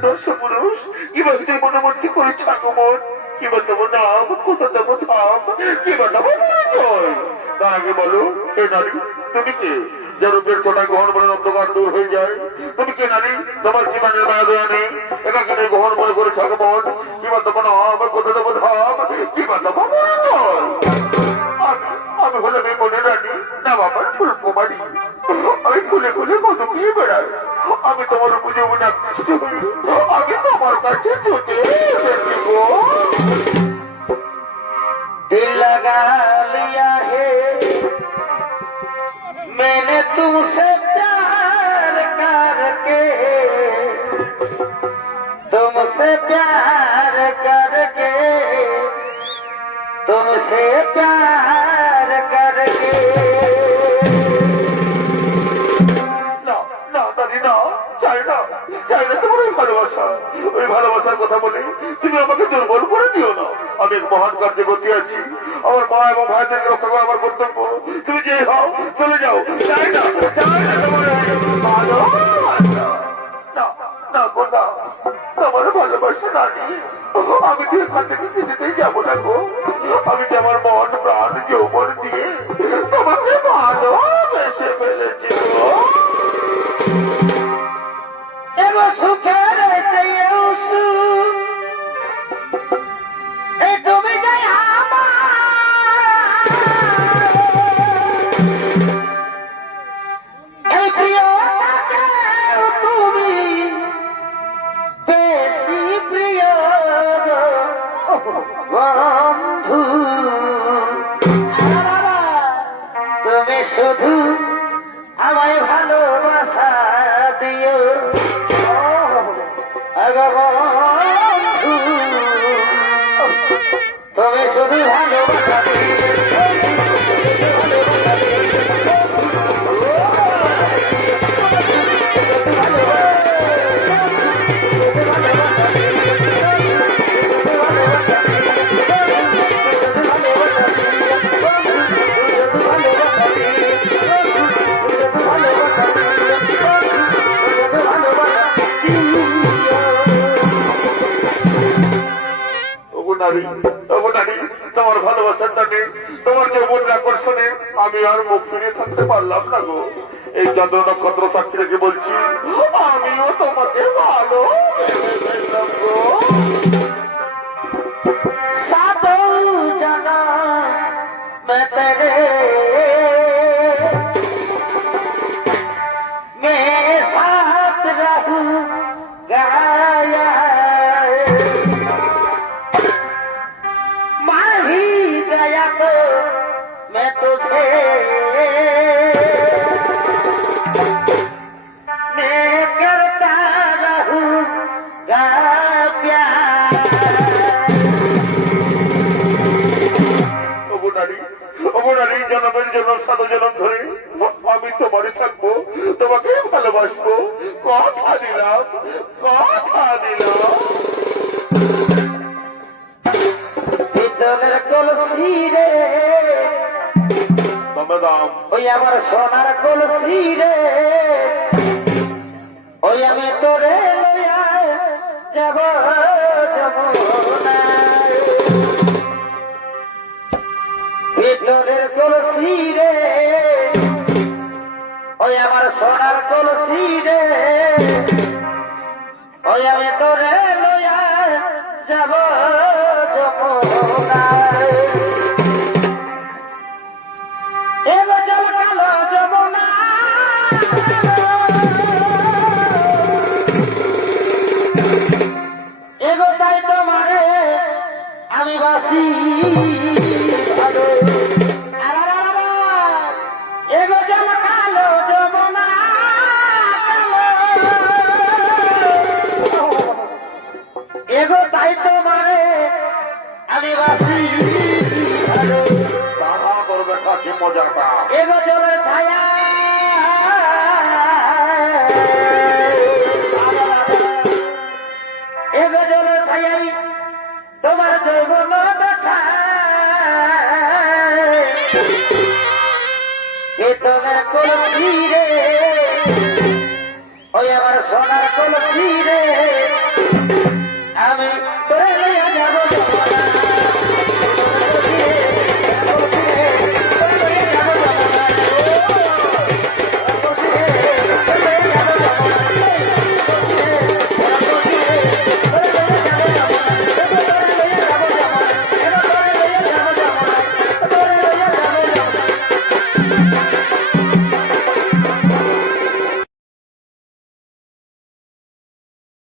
দর্শ পুরুষ কিভাবে তুই মনোমর্তি করে ছাগমন কিবা দেবো নাম কোথা দেবো ধাম কিবা দেবো পরিচয় তার আগে বলো হে নারী তুমি কে যার রূপের ছোটা গ্রহণ বলে অন্ধকার দূর হয়ে যায় তুমি কে নারী তোমার জীবনের মায়া দয়া নেই একাকে নেই গ্রহণ মনে করে ছাগমন কিবা দেবো নাম কোথা দেবো ধাম কিবা দেবো পরিচয় আমি হলাম এই মনে রানী না বাবার ফুল কুমারী আমি খুলে খুলে কত কি বেড়াই আমি তোমার পুজো না আমি তোমার কাছে ছুটে এসেছি গো दिल लगा लिया है मैंने तुमसे प्यार करके तुमसे प्यार करके तुमसे प्यार करके ওই ভালোবাসার কথা বলে তুমি আমাকে দুর্বল করে দিও না আমি এক মহান কার্যে গতি আছি আমার মা এবং ভাইদেরকে রক্ষা করা আমার কর্তব্য তুমি যে হও চলে যাও চাই না আমার ভালোবাসা নানি আমি তো এখান থেকে কিছুতেই যাবো না গো আমি যে আমার মন প্রাণ যৌবন দিয়ে তোমাকে ভালোবেসে ফেলেছি গো সুখের চাইয়ে তুমি যাই এই প্রিয়টাকে তুমি বেশি প্রিয় বন্ধু তুমি শুধু আমায় ভালোবাসা দিও তুমি শুধু ভালোবাসা তোমার ভালোবাসার টানে তোমার যৌবনের আকর্ষণে আমি আর মুখ ফিরিয়ে থাকতে পারলাম না গো এই চন্দ্র নক্ষত্র সাক্ষী রেখে বলছি আমিও তোমাকে ভালো গো सातो जना मैं तेरे मैं साथ रहूंगा मर ही गया तो मैं तुझे मैं करता रहूंगा प्यार জনমের জন্য সাত জনম ধরে আমি তোমারই থাকবো তোমাকে ভালোবাসবো কথা দিলাম ভিতরের কলসি রে ওই আমার সোনার কলসি রে ওই আমি তোরে লইয়া যাব যমুনায় ভিতরের কলসি রে ওই আমার সোনার কলসি রে ওই আমি তোরে লইয়া যাব যমুনায় এগো জল কালো যমুনা এগো তাই তোমারে আমি বাসি ভালো এগো জল কালো যমুনা এগো তাই তোমারে আমি বাসি ভালো তাহা করবে কাছে মজাটা এগো জলের ছায়া এগো জলের ছায়াই তোমার যৌবন দেখা তোমার কলসি রে ওই আমার সোনার কলসি রে আমি তোরে